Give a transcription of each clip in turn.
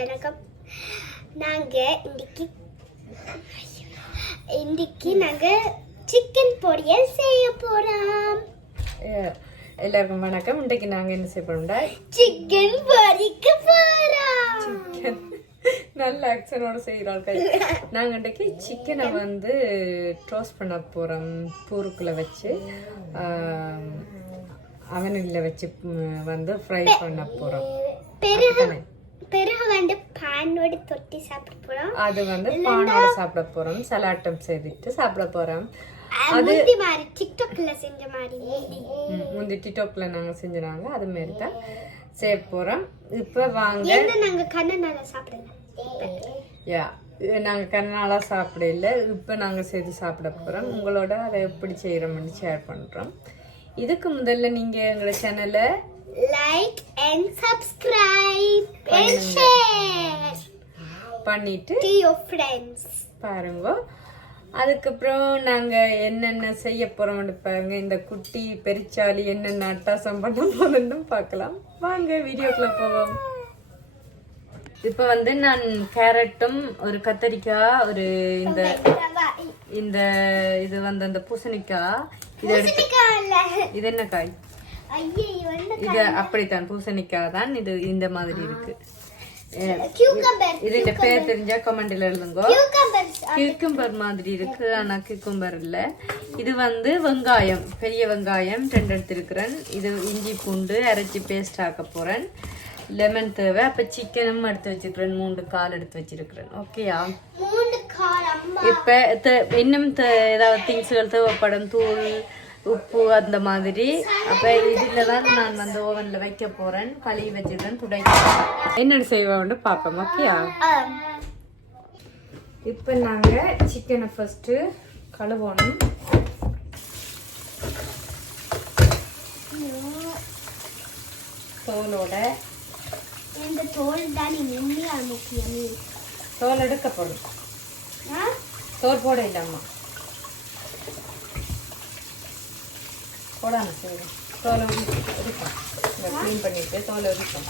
வணக்கம். நாங்க இன்னைக்கு நாங்க சிக்கன் பொரியல் செய்ய போறோம். எல்லாருக்கும் வணக்கம். இன்றைக்கு நாங்க என்ன செய்ய போறோம்டா, சிக்கன் பொரிக்க போறோம். சிக்கன் நல்ல ஆக்சனோட செய்யறோம். நாங்க இன்றைக்கு சிக்கனை வந்து டோஸ்ட் பண்ண போறோம். பூருக்குள்ள வச்சு அவனில் வச்சு வந்து ஃப்ரை பண்ண போறோம். பிறகு வந்து பானோட தொட்டி சாப்பிட போறோம். அது வந்து பானோட சாப்பிட போறோம். சலாட்டம் செய்துட்டு சாப்பிட போறோம். அது மாதிரி டிக்டாக்ல செஞ்ச மாதிரி முந்தி டிக்டாக்ல நாங்க செஞ்சாங்க அது மாதிரி தான் செய்ய போறோம். இப்ப வாங்க. நாங்க கண்ணனால சாப்பிடல. நாங்க கண்ணால சாப்பிடல. இப்ப நாங்க செய்து சாப்பிட போறோம். உங்களோட அதை எப்படி செய்யறோம்னு ஷேர் பண்றோம். இதுக்கு முதல்ல நீங்க எங்களோட சேனலை like and subscribe and share பண்ணிட்டு to your friends பாருங்க. அதுக்கப்புறம் நாங்க என்னென்ன செய்ய போறோம்னு பாருங்க. இந்த குட்டி பெரிச்சாலி என்னென்ன அட்டாசம் பண்ண போறோம்னு பார்க்கலாம். வாங்க வீடியோக்குள்ள போவோம். இப்ப வந்து நான் கேரட்டும் ஒரு கத்தரிக்காய் ஒரு இந்த இது வந்து அந்த பூசணிக்காய் இது என்ன காய்? இது அப்படித்தான் பூசணிக்காய் தான். இது இந்த மாதிரி இருக்கு. இது பேர் தெரிஞ்சா கமெண்ட்ல எழுதுங்க. கியூக்கம்பர் மாதிரி இருக்கு, ஆனா கியூக்கம்பர் இல்ல. இது வந்து வெங்காயம், பெரிய வெங்காயம் 2 எடுத்திருக்கிறேன். இது இஞ்சி பூண்டு அரைச்சி பேஸ்ட் ஆக்க போறேன். லெமன் தேவை. அப்ப சிக்கனும் எடுத்து வச்சிருக்கிறேன். 3 கால் எடுத்து வச்சிருக்கிறேன். ஓகேயா? இப்ப இன்னும் ஏதாவது திங்ஸ்கள் தேவைப்படும், தூள் உப்பு அந்த மாதிரி. அப்ப இதுலதான் நான் வந்து ஓவன்ல வைக்க போறேன். கழுவி வச்சிருக்கேன், துடைக்க என்னென்ன செய்வோம்னு பார்ப்போம். ஓகேயா? இப்ப நாங்க சிக்கனை ஃபர்ஸ்ட் கழுவணும். தோலோட இந்த தோல் தான் முக்கியம். தோல் எடுக்க போறோம். தோல் போட இல்லம்மா, போடாம சரி. தோலை எடுப்போம். க்ளீன் பண்ணிட்டு தோலை எடுப்போம்.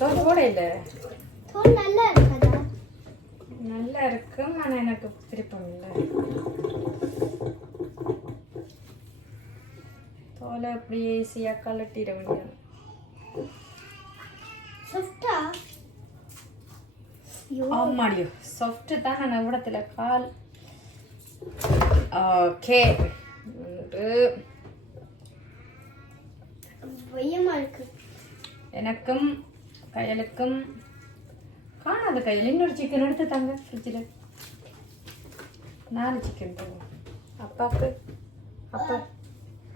தோல் போட இல்லை. தோல் நல்லா இருக்கா? நல்லா இருக்கும், ஆனா எனக்கு விருப்பம் இல்லை. தோலை அப்படி ஈஸியா கலட்டிட முடியும். ஆமாடியோ சாஃப்ட் தான். நான் விடத்துல கால். ஓகே. எனக்கும் கையலுக்கும் காணாத கையில் இன்னொரு சிக்கன் எடுத்து தாங்க. ஃப்ரிட்ஜில் 4 சிக்கன் போகும்.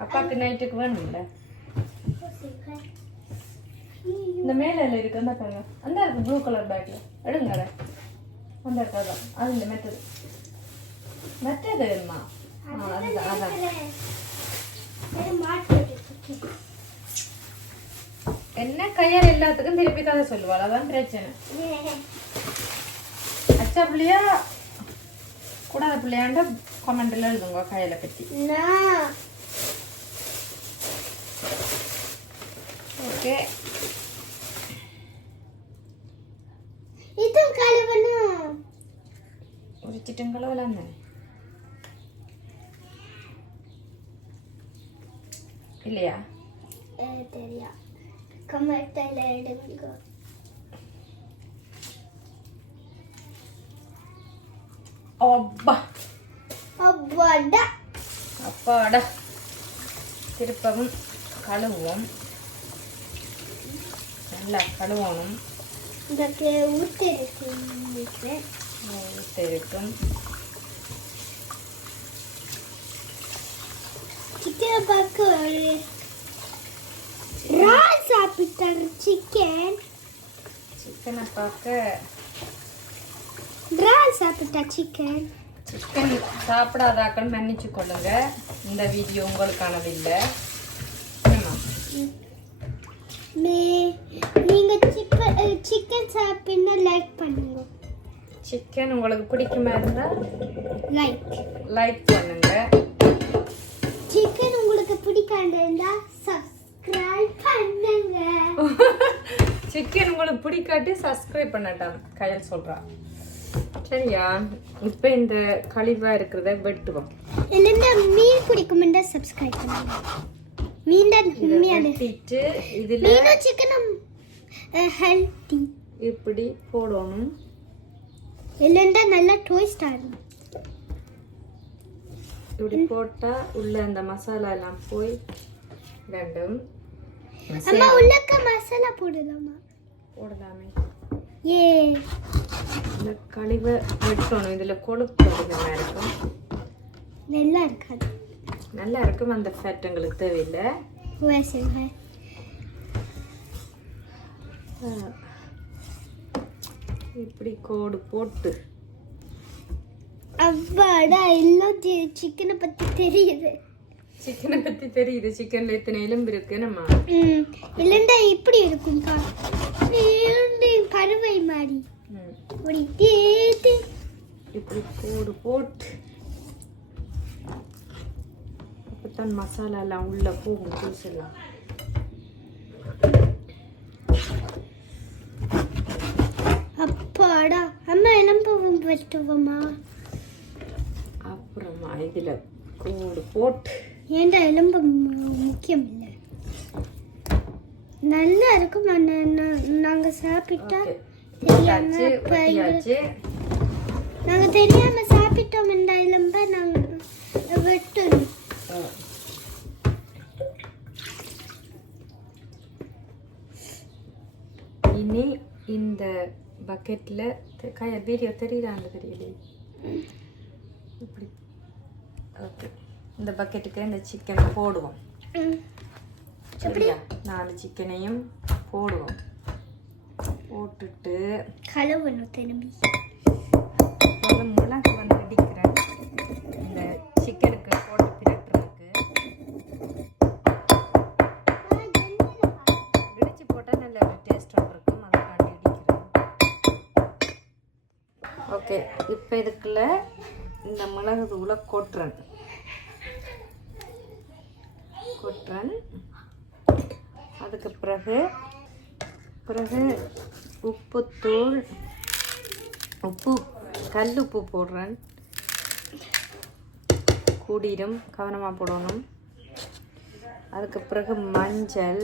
அப்பாவுக்கு நைட்டுக்கு வேணும்ல. இந்த மேல இருக்கு அந்த தாங்க. அந்த இருக்கு ப்ளூ கலர் பேக்ல எடுங்க. அந்த இருக்காதான் அது இந்த மெத்தது வேணுமா? அதுதான் அதான். என்ன கையால் எல்லாத்துக்கும் திருப்பி கதை சொல்லுவாள், அதான் பிரச்சனை. அச்சா பிள்ளையா கூடாத பிள்ளையாண்ட கமெண்ட்ல எழுதுங்க கையில பத்தி. ஓகே. இது கலவணும். ஒரு சிட்டன் கலவலாம் தானே இல்லையா? தெரியா கமெண்ட்ல எடுங்க. அப்பாடா. திருப்பவும் கழுவுவோம். நல்லா கழுவணும். ஊத்திருக்கும். சிக்கன் பார்க்க ஒரு ரால் சாப்பிட்டாரு. சிக்கனை பார்க்க ரால் சாப்பிட்டா. சிக்கன் சாப்பிடாதாக்கள் மன்னிச்சு கொள்ளுங்க. இந்த வீடியோ உங்களுக்கானது இல்லை. நீங்க சிக்கன் சாப்பிட்டா லைக் பண்ணுங்க. சிக்கன் உங்களுக்கு பிடிக்குமா இருந்தா லைக் பண்ணுங்க. சிக்கன் உங்களுக்கு பிடிக்காம இருந்தா சப்ஸ்கிரைப் பண்ணுங்க. சிக்கன் உங்களுக்கு பிடிக்காட்டி சப்ஸ்கிரைப் பண்ணட்டான் கையல் சொல்றா. சரியா? இப்போ இந்த கழிவா இருக்கிறத வெட்டுவோம். இல்லைன்னா மீன் பிடிக்கும்னா சப்ஸ்கிரைப் பண்ணுங்க. மீன் தான் உண்மையான வெட்டிட்டு இதுல மீனும் சிக்கனும் ஹெல்த்தி. இப்படி போடணும். இல்லைன்னா நல்லா டேஸ்ட் ஆகும். இப்படி போட்டா உள்ள அந்த மசாலா எல்லாம் போய் வேண்டும். அம்மா உள்ளக்க மசாலா போடலாமா? போடலாமே. ஏ இந்த கழிவை வெட்டணும். இதுல கொழுப்பு அதிகமா இருக்கும். நல்லா இருக்காது. நல்லா இருக்கும். அந்த ஃபேட் எங்களுக்கு தேவையில்லை. இப்படி கோடு போட்டு அவ்வாடா எல்லாம் சிக்கனை பத்தி தெரியுது. சிக்கனை பத்தி தெரியுது. சிக்கன்ல எத்தனை எலும்பு இருக்கு நம்ம. இல்லைண்டா இப்படி இருக்கும் பறவை மாதிரி இப்படி கோடு போட்டு அப்பதான் மசாலா எல்லாம் உள்ள போகும். ஜூஸ் எல்லாம் அப்பாடா. அம்மா எலும்பு வெட்டுவோமா? அப்புறமா இதுல கோடு போட்டு ஏண்டா எலும்பு முக்கியம் இல்லை. நல்லா இருக்கும். நாங்க சாப்பிட்டா நாங்க தெரியாம சாப்பிட்டோம். இந்த எலும்ப நாங்க வெட்டணும். இனி இந்த பக்கெட்ல வீடியோ தெரியுதான்னு தெரியல. இப்படி ஓகே. இந்த பக்கெட்டுக்கு இந்த சிக்கனை போடுவோம். சரியா? 4 சிக்கனையும் போடுவோம். போட்டுட்டு கலவணும் திரும்பி. மிளகு வந்து அடிக்கிறேன் இந்த சிக்கனுக்கு போட்டு பிரட்டுறதுக்கு. இடிச்சு போட்டால் நல்ல ஒரு டேஸ்டாக இருக்கும். அதுக்காண்டி இடிக்கிறேன். ஓகே. இப்போ இதுக்குள்ள இந்த மிளகு தூளை கொட்டுறேன். அதுக்கு பிறகு உப்புத்தூள், கல் உப்பு போடுறேன். கூடிரும், கவனமாக போடணும். அதுக்கு பிறகு மஞ்சள்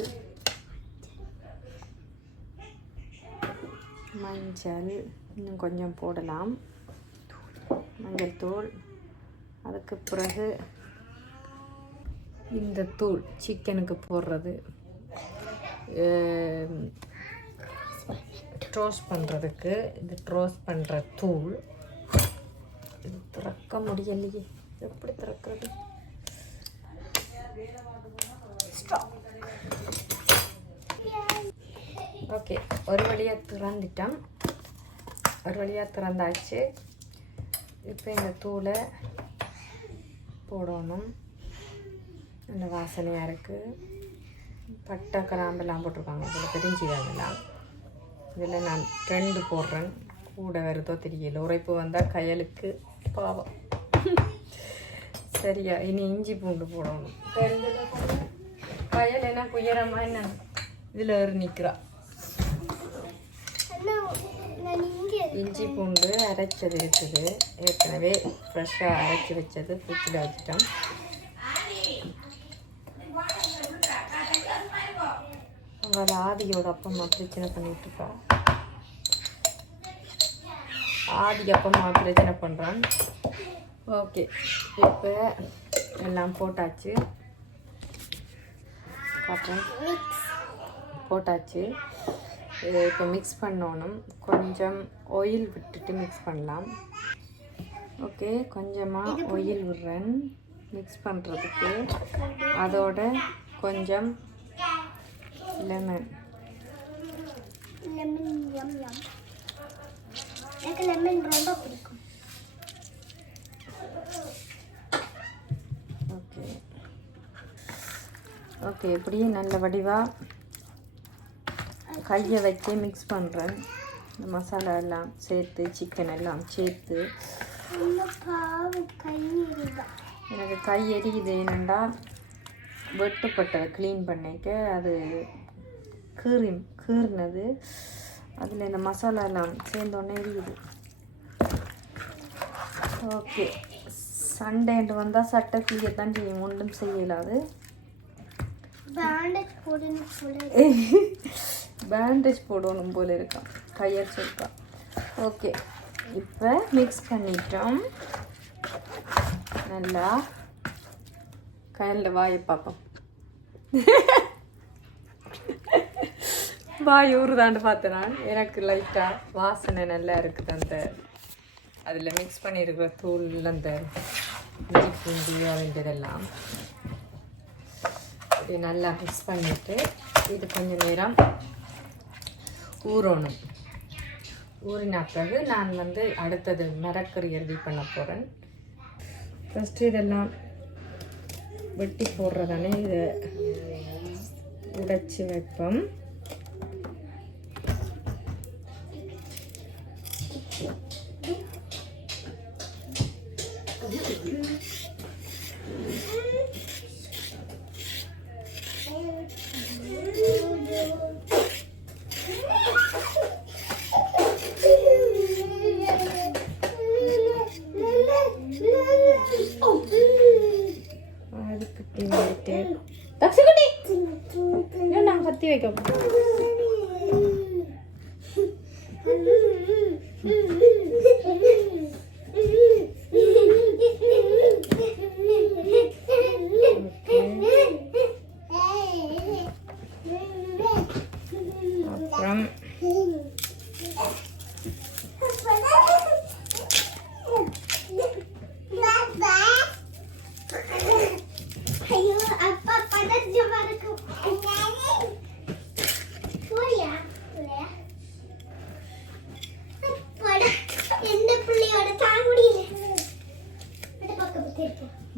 இன்னும் கொஞ்சம் போடலாம். மஞ்சள் தூள். அதுக்கு பிறகு இந்த தூள் சிக்கனுக்கு போடுறது, ரோஸ்ட் பண்ணுறதுக்கு இது ரோஸ்ட் பண்ணுற தூள். இது திறக்க முடியலையே, எப்படி திறக்கிறது? ஓகே. ஒரு வழியாக திறந்தாச்சு. இப்போ இந்த தூளை போடணும். நல்ல வாசனையாக இருக்குது. பட்டை கிராம்பெல்லாம் போட்டிருக்காங்க. இதில் தெரிஞ்சுக்காங்கலாம். இதில் நான் 2 போடுறேன். கூட வருதோ தெரியல. உரைப்பு வந்தால் கையலுக்கு பாவம். சரியா? இனி இஞ்சி பூண்டு போடணும். கையல் என்ன குயரமா என்ன இதில் ஏறி நிற்கிறா. இஞ்சி பூண்டு அரைச்சது இருக்குது. ஏற்கனவே ஃப்ரெஷ்ஷாக அரைச்சி வச்சது ஃப்ரிட்ஜில் வச்சுட்டோம். உங்கள் ஆதியோட அப்பம்மா பிரச்சனை பண்ணிட்டுருக்கா. ஆதி அப்பம்மா பிரச்சனை பண்ணுறான். ஓகே. இப்போ எல்லாம் போட்டாச்சு. காட்டுறேன். போட்டாச்சு. இப்போ மிக்ஸ் பண்ணணும். கொஞ்சம் ஆயில் விட்டுட்டு மிக்ஸ் பண்ணலாம். ஓகே. கொஞ்சமாக ஆயில் விடுறேன் மிக்ஸ் பண்ணுறதுக்கு. அதோட கொஞ்சம் லெமன். எனக்கு லெமன் ரொம்ப பிடிக்கும். ஓகே. ஓகே. இப்படியே நல்ல வடிவாக கையை வச்சு மிக்ஸ் பண்ணுறேன். இந்த மசாலா எல்லாம் சேர்த்து, சிக்கன் எல்லாம் சேர்த்து. எனக்கு கை எரியுது. என்னென்னா வெட்டுப்பட்டதை க்ளீன் பண்ணிக்க அது கீறினது. அதில் இந்த மசாலா எல்லாம் சேர்ந்தோடனே இருக்குது. ஓகே, சண்டேண்டு வந்தால் சட்டை கிளியத்தான் செய்யும், ஒன்றும் செய்யலாது. பேண்டேஜ் போடணும் போல இருக்கான், கையர் சொல்லிட்டான். ஓகே, இப்போ மிக்ஸ் பண்ணிட்டோம். நல்லா கையில் வாயை பார்ப்போம். வாய் ஊறுதாண்டு பார்த்தேன் நான். எனக்கு லைட்டாக வாசனை நல்லா இருக்குது. அந்த அதில் மிக்ஸ் பண்ணியிருக்கிற தூள், அந்த இஞ்சி பூண்டு அதெல்லாம் இது நல்லா மிக்ஸ் பண்ணிவிட்டு இது கொஞ்சம் நேரம் ஊறணும். ஊறின பிறகு நான் வந்து அடுத்தது மிரக்கறி ரெடி பண்ண போகிறேன். ஃபஸ்ட்டு இதெல்லாம் வெட்டி போடுறதானே இதை உடைச்சி வைப்போம். கத்தி வைக்க அப்புறம்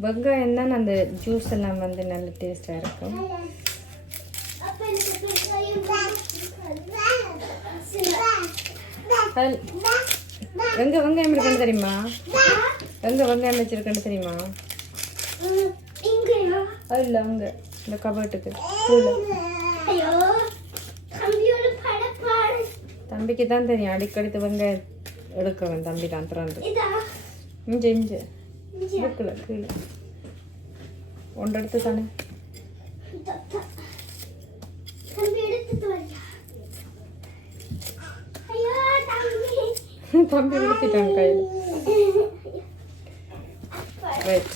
வெங்காயம் தான் அந்த ஜூஸ் எல்லாம் வந்து நல்ல டேஸ்டாக இருக்கும். எங்க வெங்காயம் இருக்குன்னு தெரியுமா? எங்க வெங்காயம் வச்சிருக்கேன்னு தெரியுமா? இல்லை அங்க இந்த கபட்டுக்கு தம்பிக்கு தான் தெரியும். அடிக்கடி வெங்காயம் எடுக்கவன் தம்பி தான் திறந்து இஞ்ச இருக்குல்ல கீழே ஒன்று எடுத்து தானே தம்பி எடுத்துட்டான் கையில். ரைட்,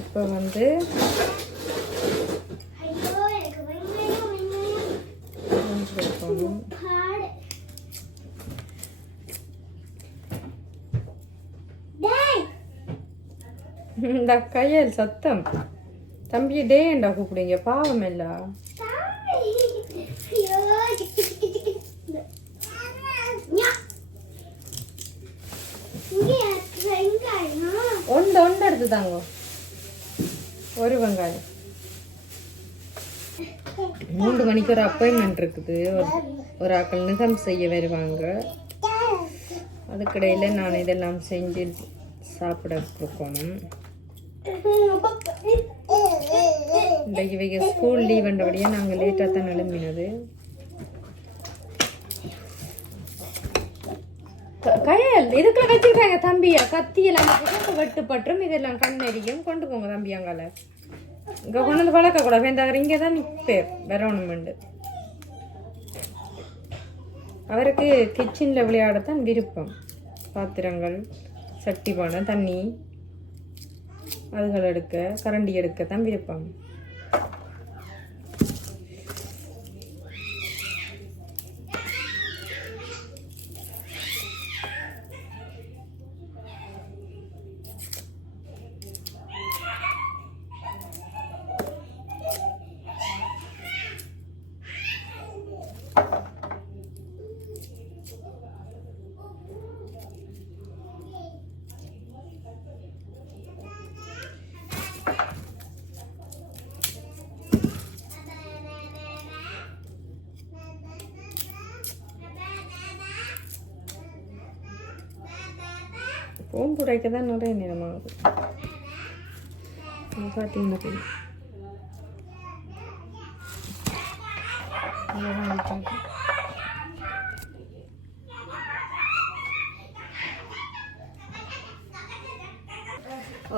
இப்போ வந்து இந்த கையல் சத்தம் தம்பி டேண்டா கூப்பிடுங்க, பாவம் இல்ல. ஒன்று எடுத்து தாங்க, ஒரு வெங்காயம். 3 மணிக்கு ஒரு அப்பாயின்மெண்ட் இருக்குது. ஒரு ஆக்கள் நிகம் செய்ய வருவாங்க. அதுக்கிடையில் நான் இதெல்லாம் செஞ்சு சாப்பிட கொடுக்கணும். இன்றைக்கு வைக்க ஸ்கூல் லீவ் பண்ணுறபடியாக நாங்கள் லேட்டாக தான் எழும்பினது. கையல் இதுக்குள்ள வச்சுக்கிட்டாங்க தம்பியா, கத்தியெல்லாம் வெட்டுப்பட்டும் இதெல்லாம் கண்ணடிக்கும். கொண்டு போங்க தம்பி அங்கால. இங்கே கொண்டு வந்து வளர்க்கக்கூடாது. வேண்டாம், இங்கே தான் நிற்பேர் வரணுமெண்டு. அவருக்கு கிச்சனில் விளையாடத்தான் விருப்பம். பாத்திரங்கள், சட்டி பானை, தண்ணி அதுகள் எடுக்க, கரண்டி எடுக்கத்தான் விருப்பம். பூம்புடைக்க தான் நிறைய நேரமாகுது பார்த்தீங்கன்னா.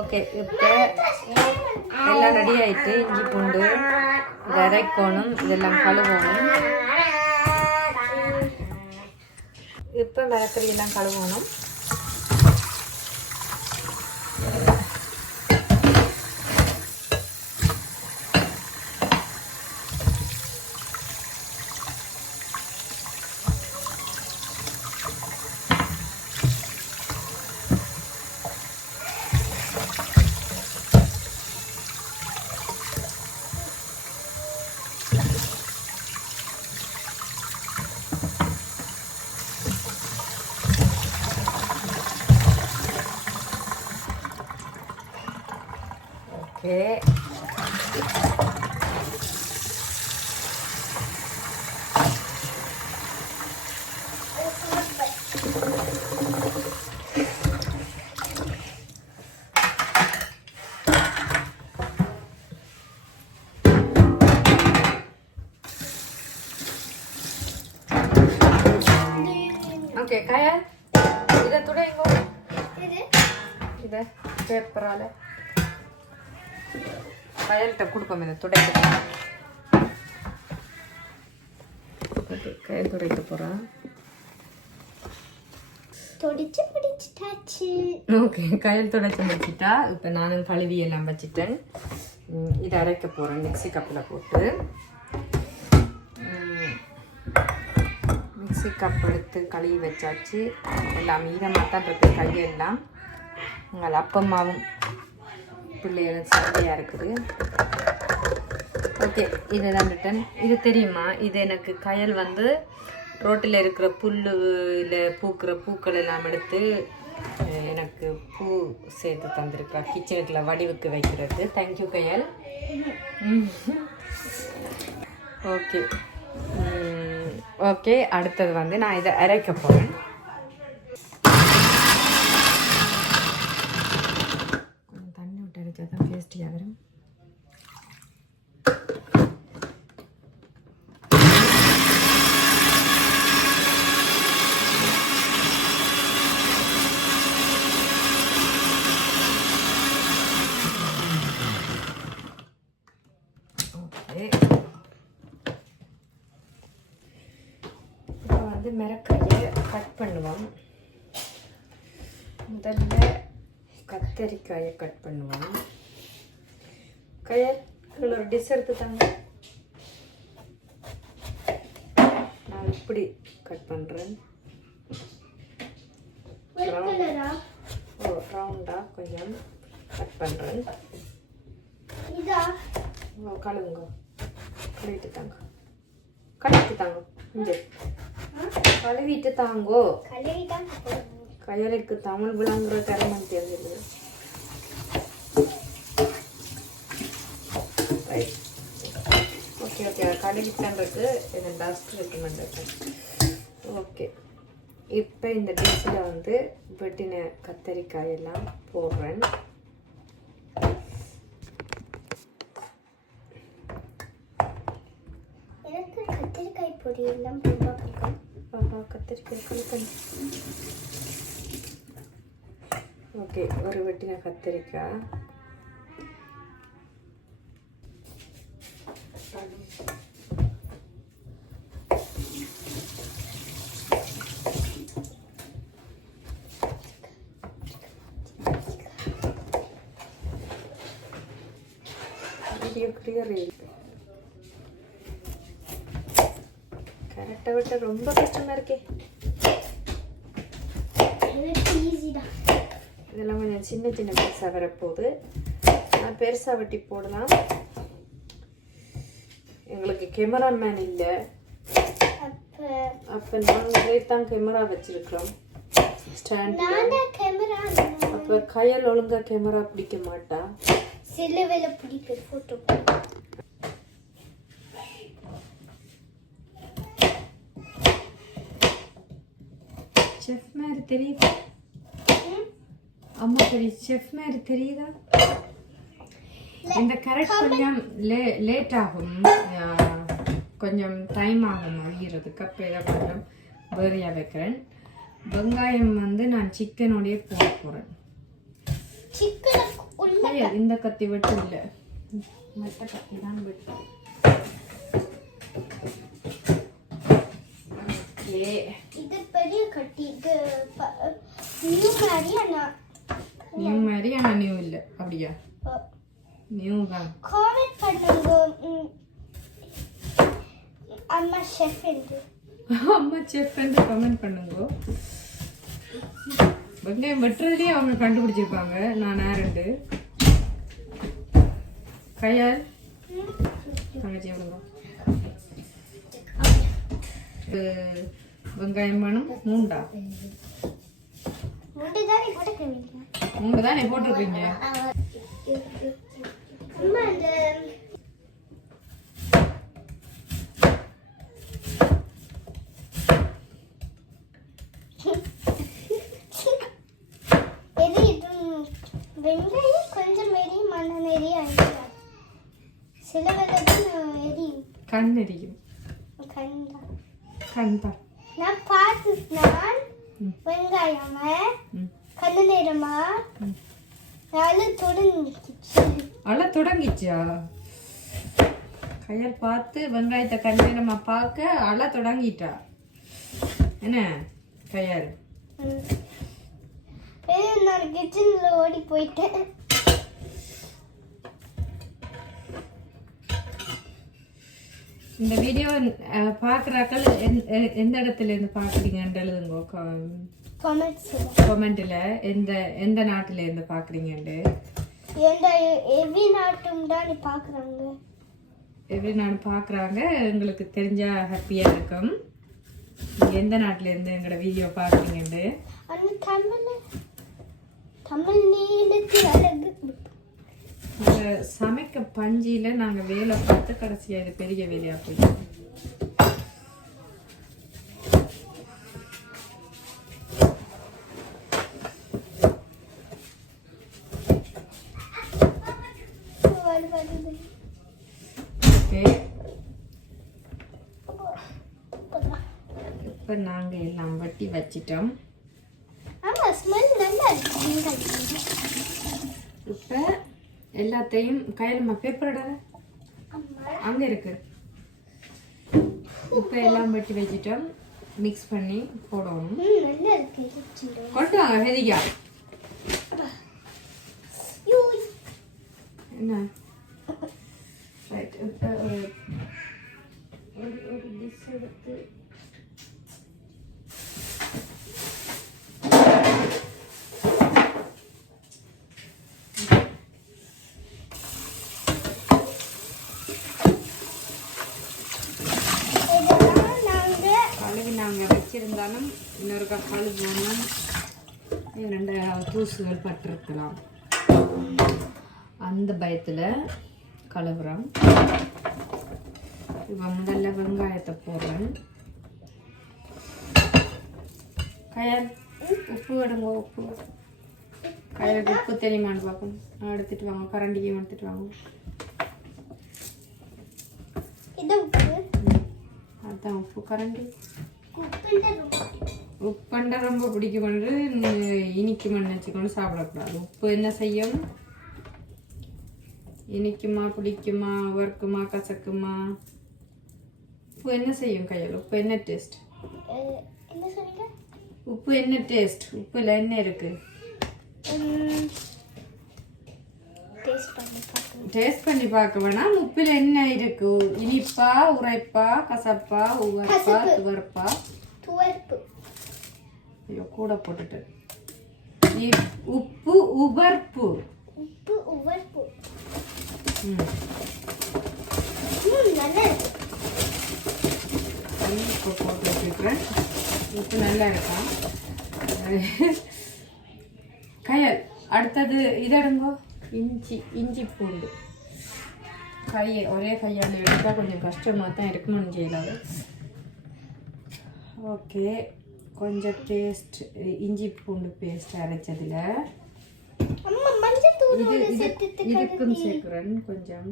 ஓகே, இப்போ எல்லாம் ரெடி ஆயிட்டு இஞ்சி பூண்டு அரைக்கணும், இதெல்லாம் கழுவணும். இப்போ மரக்கறி எல்லாம் கழுவணும். ஓகே, ஓகே கயல் இதை துடைங்கோ, இதை பேப்பரால் கயல்கிட்ட கொடுப்போம். இதை துடைக்க கயல் துடைக்க போகிறான். ஓகே, கயல் துடைச்சி வச்சுட்டா. இப்போ நானும் கழுவி எல்லாம் வச்சுட்டேன். இதை அரைக்க போகிறேன் மிக்ஸி கப்பில் போட்டு. மிக்ஸி கப் எடுத்து கழுவி வச்சாச்சு. எல்லாம் மீதமாக தான் இருக்குது கையெல்லாம். உங்கள் அப்பம்மாவும் பிள்ளைகளும் சண்டையாக இருக்குது. ஓகே, இதை தான் ரிட்டன். இது தெரியுமா, இது எனக்கு கயல் வந்து ரோட்டில் இருக்கிற புல்லில் பூக்கிற பூக்கள் எல்லாம் எடுத்து எனக்கு பூ சேர்த்து தந்திருக்கா கிச்சனுக்குள்ள வடிவுக்கு வைக்கிறது. தேங்க்யூ கயல். ஓகே ஓகே, அடுத்தது வந்து நான் இதை அரைக்க போகிறேன். கொஞ்சம் தண்ணி விட்டு அரைச்சா தான் டேஸ்டியாக வரும். இப்போ வந்து மிரக்காயை கட் பண்ணுவோம். முதல்ல கத்தரிக்காயை கட் பண்ணுவோம். கயல் ஒரு டிஷ் எடுத்து தாங்க. நான் இப்படி கட் பண்ணுறேன். ரவுண்டாக கொஞ்சம் கட் பண்ணுறேன். கழுவுங்க, கழுவிட்டு தாங்க, கழுவிட்டு தாங்க, இங்கே கழுவிட்டு தாங்கோ. கயலுக்கு தமிழ் விளங்குற கரமன் தெரிஞ்சது. ரைட், ஓகே ஓகே, கழுவிட்டான்றது இதை லாஸ்ட் ரெக்கமெண்ட் இருக்கேன். ஓகே, இப்போ இந்த டிஷ்ஷில் வந்து வெட்டின கத்தரிக்காயெல்லாம் போடுறேன். கத்திரிக்காய் பொரியெல்லாம் ரொம்ப பிடிக்கும். கத்திரிக்காய் கழுக்கணும். ஓகே, ஒரு வெட்டின கத்திரிக்காய். வீடியோ கிளியர் இல்லை. கரெக்டாக விட்ட ரொம்ப கஷ்டமாக இருக்கே. இதெல்லாம் கொஞ்சம் சின்ன சின்ன பெருசாக வரப்போகுது. நான் பெருசாக வெட்டி போடலாம். எங்களுக்கு கேமராமேன் இல்லை. அப்போ நாங்களே தான் கேமரா வச்சிருக்கிறோம் ஸ்டாண்ட். அப்போ கையில் ஒழுங்காக கேமரா பிடிக்க மாட்டா. சில வேலை பிடிப்பேன் ஃபோட்டோ. செஃப் மாதிரி தெரியுதா? அம்மா சரி, செஃப் மாதிரி தெரியுதா? இந்த கரெக்ட் கொஞ்சம் லேட் ஆகும். கொஞ்சம் டைம் ஆகும் அழிகிறதுக்கு. அப்போ இதை கொஞ்சம் வேறையாக வைக்கிறேன். வெங்காயம் வந்து நான் சிக்கனோடையே போட போகிறேன். இந்த கத்தி வெட்டு இல்லை, மற்ற கத்தி தான் வெட்டு. இது பெரிய கட்டி, நியூ மாதிரி ஆனா நியூ இல்ல. அப்படியா? நியூ தான். காமெண்ட் பண்ணுங்க அம்மா செஃப் என்று கமெண்ட் பண்ணுங்க. வெங்காயம் வெட்டுறதுலேயே அவங்க கண்டுபிடிச்சிருப்பாங்க நான் யாருண்டு. கையால் தங்கச்சி விடுங்க. வெங்காயம் வேணும். மூண்டு தானே போட்டிருக்கீங்க. வெங்காயம் கொஞ்சம் எரியும், மண்ணெண்ண எரியும், சில வெள்ளம் எரியும், கண் எரியும். கண்தான் நான் பார்த்து நான் வெங்காயம் கண்ணு நேரமா அழ தொடங்கிச்சா? கையால் பார்த்து வெங்காயத்தை கண்ணேரமா பார்க்க அழ தொடங்கிட்டா என்ன கையால்? நான் கிச்சன்ல ஓடி போயிட்டேன். இந்த வீடியோ பார்க்குறாக்கள் எந்த இடத்துல இருந்து பார்க்குறீங்கன்னு எழுதுங்க கமெண்ட்ல. எந்த நாட்டில இருந்து பார்க்குறீங்கன்னு. எவ்ரி நாட்டும் தான் பார்க்குறாங்க. எவ்ரி நாடு பார்க்குறாங்க. எங்களுக்கு தெரிஞ்சா ஹாப்பியாக இருக்கும். எந்த நாட்டில இருந்து எங்களோட வீடியோ பார்க்குறீங்கன்னு. தமிழ் நீலத்து அழகு. சமைக்க பஞ்சியில நாங்க வேலை பார்த்து கடைசியா இது பெரிய வேலையா போயிடும். இப்ப நாங்க எல்லாம் வட்டி வச்சிட்டோம். இப்ப எல்லாத்தையும் கையில பேப்பரோட அங்க இருக்கு. இப்ப எல்லாம் வெட்டி வச்சிட்டோம். மிக்ஸ் பண்ணி போடணும். கொண்டு வாங்க ஹெதிகா. என்ன ரைட். இப்ப ஒரு டிஷ் எடுத்து வச்சிருந்தாலும் இன்னொரு கப்பால் போனால் 2 தூசுகள் பட்டிருக்கலாம். அந்த பயத்தில் கலவுறோம். இப்போ முதல்ல வெங்காயத்தை போடுறேன். கையால் உப்பு விடுங்க. உப்பு கையால் உப்பு தெரியுமான்னு பார்க்கணும். எடுத்துட்டு வாங்க. கரண்டியும் எடுத்துட்டு வாங்க. அதுதான் உப்பு கரண்டி. உப்புண்டா ரொம்ப பிடிக்குமென்று இனிக்குமென்னு வச்சுக்கொண்டு சாப்பிடக்கூடாது. உப்பு என்ன செய்யும்? இனிக்குமா, பிடிக்குமா, வறுக்குமா, கசக்குமா? உப்பு என்ன செய்யும் கையால்? உப்பு என்ன டேஸ்ட்? உப்பு என்ன டேஸ்ட்? உப்புல என்ன இருக்கு? டேஸ்ட் பண்ணி பார்க்க வேணாம். உப்புல என்ன இருக்கு? இனிப்பா, உரைப்பா, கசப்பா, உவர்ப்பா, துவர்ப்பா? ஐயோ கூட போட்டுட்டு. உப்பு உவர்ப்பு. உப்பு போட்டு வச்சுக்கிறேன். உப்பு நல்லா இருக்கும். கையால் அடுத்தது இதடுங்கோ. இஞ்சி பூண்டு ஒரே கையால் எடுத்தால் கொஞ்சம் கஷ்டமாக தான் இருக்குன்னு செய்யலாது. ஓகே, கொஞ்சம் பேஸ்ட், இஞ்சி பூண்டு பேஸ்ட் அரைச்சதில் இதுக்கும் சேர்க்குறேன் கொஞ்சம்.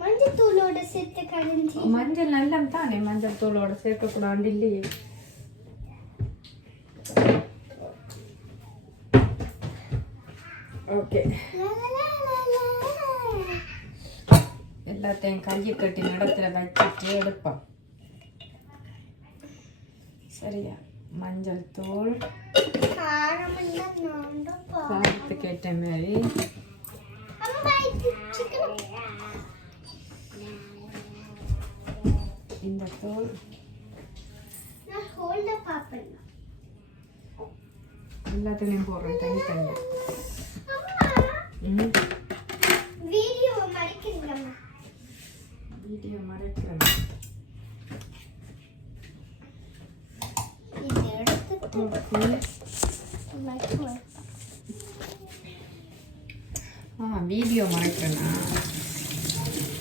மஞ்சள் தூளோட சேர்த்து கலந்து மஞ்சள் நல்லம் தானே, மஞ்சள் தூளோட சேர்க்கக்கூடாது இல்லையே. ஓகே, எல்லாத்தையும் கையை கட்டி நடத்துல வச்சுட்டு எடுப்போம். சரியா? மஞ்சள் தூள் காரத்துக்கு ஏற்ற மாதிரி, இந்த தூள் எல்லாத்துலேயும் போடுறோம் தனி தனியாக. வீடியோ மறைக்கிறேன். வீடியோ மறைக்கிறேன்னா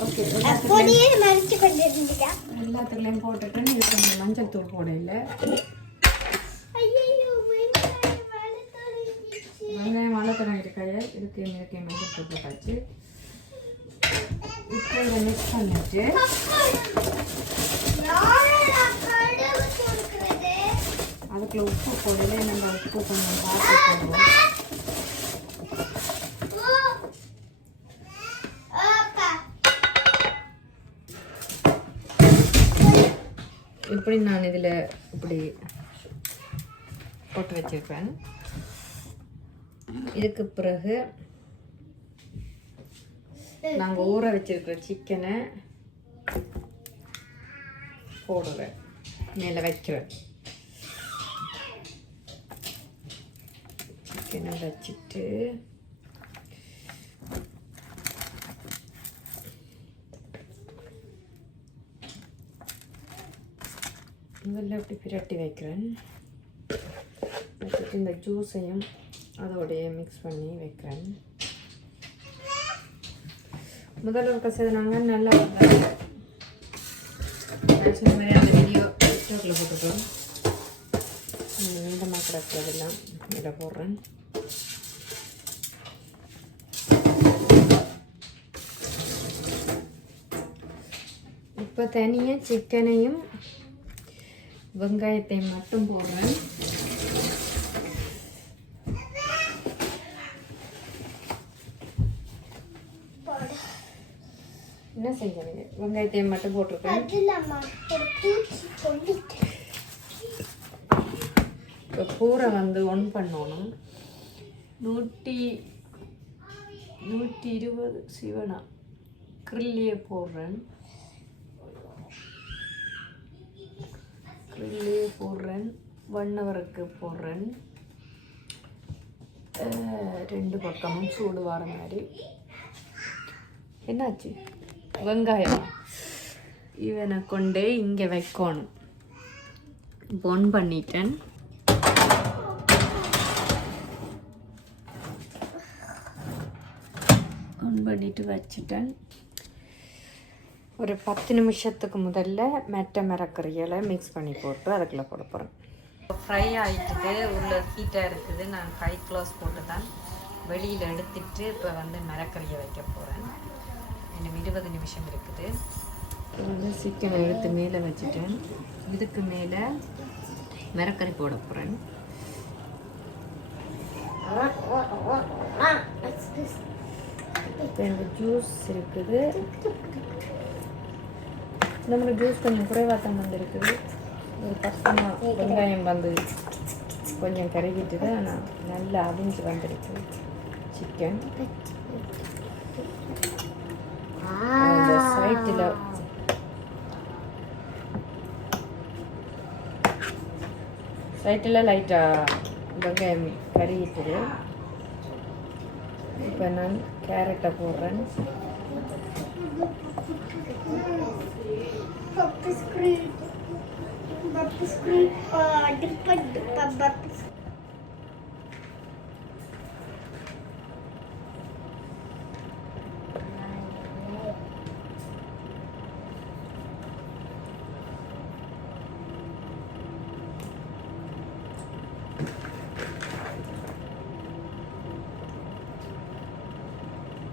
ஓகே, எல்லாத்துலேயும் போட்டுட்டு இது கொஞ்சம் மஞ்சள் தூள் போட இல்லை. வெங்காயம் மழை தொடங்கிட்டு கையை இதுக்கு மஞ்சள் தூள் போட்டாச்சு. இப்போ இதை மிக்ஸ் பண்ணிட்டு அதுக்குள்ள உப்பு போடல, நம்ம உப்பு கொஞ்சம் பார்த்து போடுவோம். இப்படி நான் இதில் இப்படி போட்டு வச்சிருப்பேன். இதுக்கு பிறகு நாங்கள் ஊற வச்சிருக்கிற சிக்கனை போடுவேன், மேலே வைக்கிறேன். சிக்கனை வச்சுட்டு முதல்ல இப்படி பிரட்டி வைக்கிறேன். வச்சுட்டு இந்த ஜூஸையும் அதோடைய மிக்ஸ் பண்ணி வைக்கிறேன். முதல்ல ஒரு கசதுனாங்க நல்லா மாதிரி அந்த வீடியோ டிக்டாக்ல போட்டுட்டோம். இந்த மாக்கிடக்கு அதெல்லாம் இதில் போடுறேன். இப்போ தனியாக சிக்கனையும் வெங்காயத்தையும் மட்டும் போடுறேன். என்ன செஞ்சீங்க? வெங்காயத்தையும் மட்டும் போட்டிருக்கேன். இப்போ பூரை வந்து ஒன் பண்ணணும். 120 சிவனா கிரில்லியே போடுறேன். கிரில்லியே போடுறேன். 1 ஹவருக்கு போடுறேன். 2 பக்கமும் சூடு வர மாதிரி. என்னாச்சு? வெங்காயம் இவனை கொண்டே இங்கே வைக்கணும். ஒன் பண்ணிட்டேன். ஒன் பண்ணிட்டு வச்சுட்டேன். ஒரு 10 நிமிஷத்துக்கு முதல்ல மெட்டை மிரக்கறிகளை மிக்ஸ் பண்ணி போட்டு அதுக்குள்ளே போட போகிறேன். ஃப்ரை ஆகிட்டுது, உள்ள ஹீட்டாக இருக்குது. நான் கை க்ளோஸ் போட்டு தான் வெளியில் எடுத்துட்டு இப்போ வந்து மிரக்கறியை வைக்க போகிறேன். இன்னும் 20 நிமிஷம் இருக்குது. வந்து சிக்கனை எடுத்து மேலே வச்சுட்டேன். இதுக்கு மேலே மிரக்கறி போட போகிறேன். இப்போ இந்த ஜூஸ் இருக்குது. நம்மளோட ஜூஸ் கொஞ்சம் குறைவாக தான் வந்துருக்குது. ஒரு கஷ்டமாக வெங்காயம் வந்து கொஞ்சம் கருகிட்டுது. ஆனால் நல்லா அவிஞ்சு வந்துருக்கு சிக்கன். அந்த சைட்டில் லைட்டாக வெங்காயம் கருகிட்டுது. இப்போ நான் கேரட்டை போடுறேன்.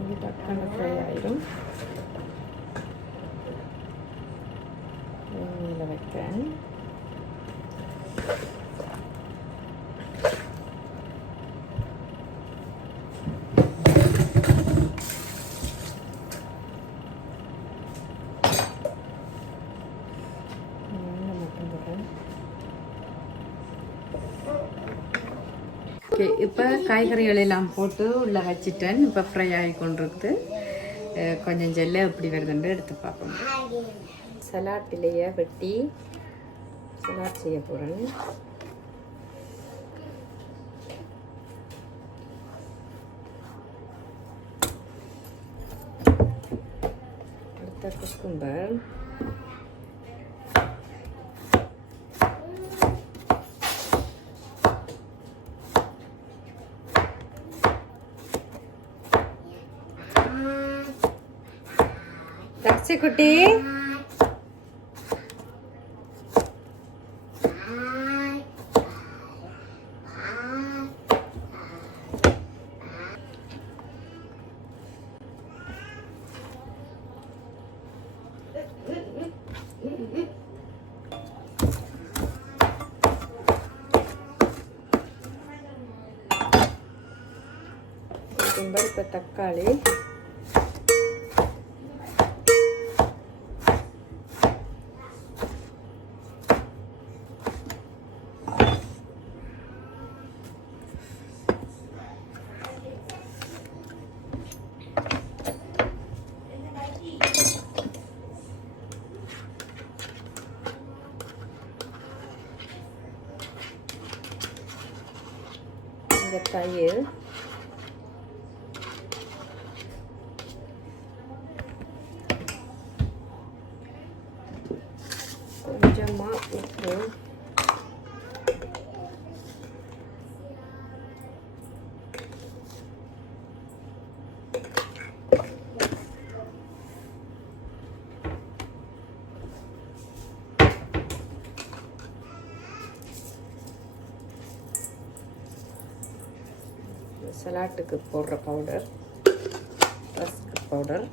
இது டக்குனு ஃப்ரை ஆயிடும். அடுப்பில் வைக்கிறேன். ஓகே, இப்போ காய்கறிகள் எல்லாம் போட்டு உள்ளே வச்சிட்டேன். இப்போ ஃப்ரை ஆகி கொண்டிருக்குது. கொஞ்சம் ஜெல்லை எப்படி வருதுன்னு எடுத்து பார்ப்போம். சலாட்டிலேயே வெட்டி சலாட் செய்ய போகிறேன். அடுத்த குக்கும்பர், தக்ஷி குட்டி இப்போ தக்காளி, இந்த தயிர், கொஞ்சமாக உப்பு, சலாட்டுக்கு போடுற பவுடர், ரஸ்க் பவுடர்,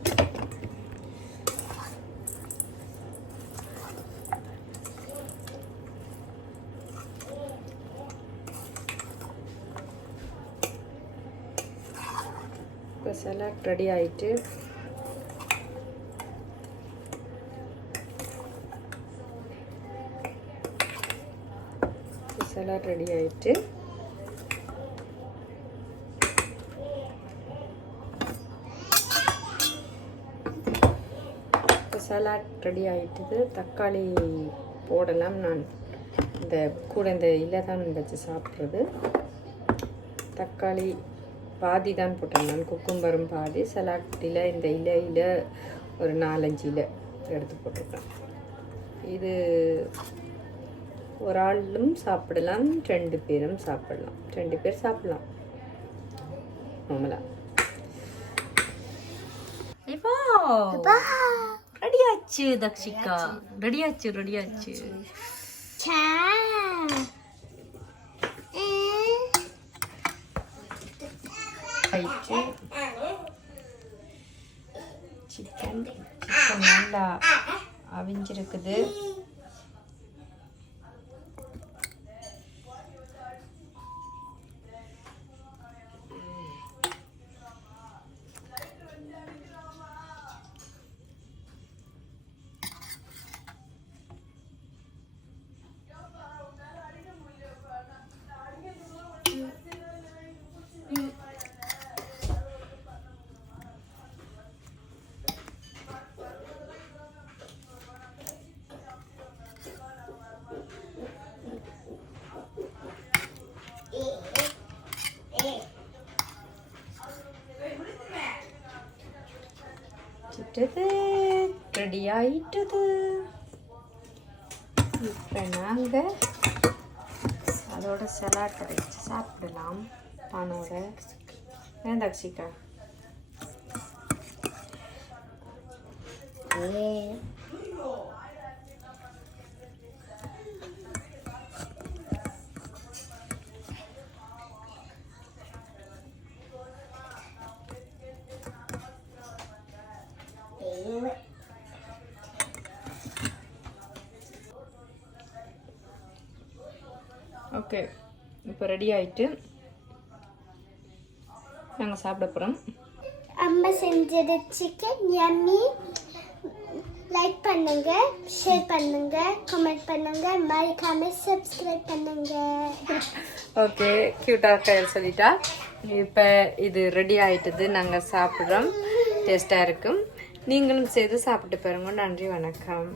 இப்போ சலாட் ரெடி ஆயிட்டு சலாட் ரெடி ஆயிட்டு சலாட் ரெடி ஆகிட்டுது. தக்காளி போடலாம். நான் இந்த கூட இந்த இலை தான் வச்சு சாப்பிட்றது. தக்காளி பாதி தான் போட்டேன் நான், குக்கும்பரும் பாதி, சலாட்டில் இந்த இலையில் ஒரு 4-5 இலை எடுத்து போட்டிருக்கேன். இது ஒரு ஆளும் சாப்பிடலாம், 2 பேரும் சாப்பிடலாம். 2 பேர் சாப்பிடலாம் நார்மலாக. ரெடியாச்சு தக்ஷிகா, ரெடியாச்சு. சிக்கன் நல்லா அவிஞ்சிருக்குது. ரெடி ஆயிட்டது. இப்போ நாங்கள் அதோட சலாட் வச்சு சாப்பிடலாம் பானோட. ஏன் தக்ஷிகா? ஓகே, இப்போ ரெடி ஆயிட்டு நாங்கள் சாப்பிட போகிறோம். அம்மா செஞ்சது சிக்கன் யம்மி. லைக் பண்ணுங்க, ஷேர் பண்ணுங்க, கமெண்ட் பண்ணுங்க, மறக்காம சப்ஸ்கிரைப் பண்ணுங்க. ஓகே, க்யூட்டாக கையில் சொல்லிட்டா. இப்போ இது ரெடி ஆயிட்டது, நாங்கள் சாப்பிட்றோம். டேஸ்ட்டாக இருக்கும். நீங்களும் செய்து சாப்பிட்டு பாருங்க. நன்றி, வணக்கம்.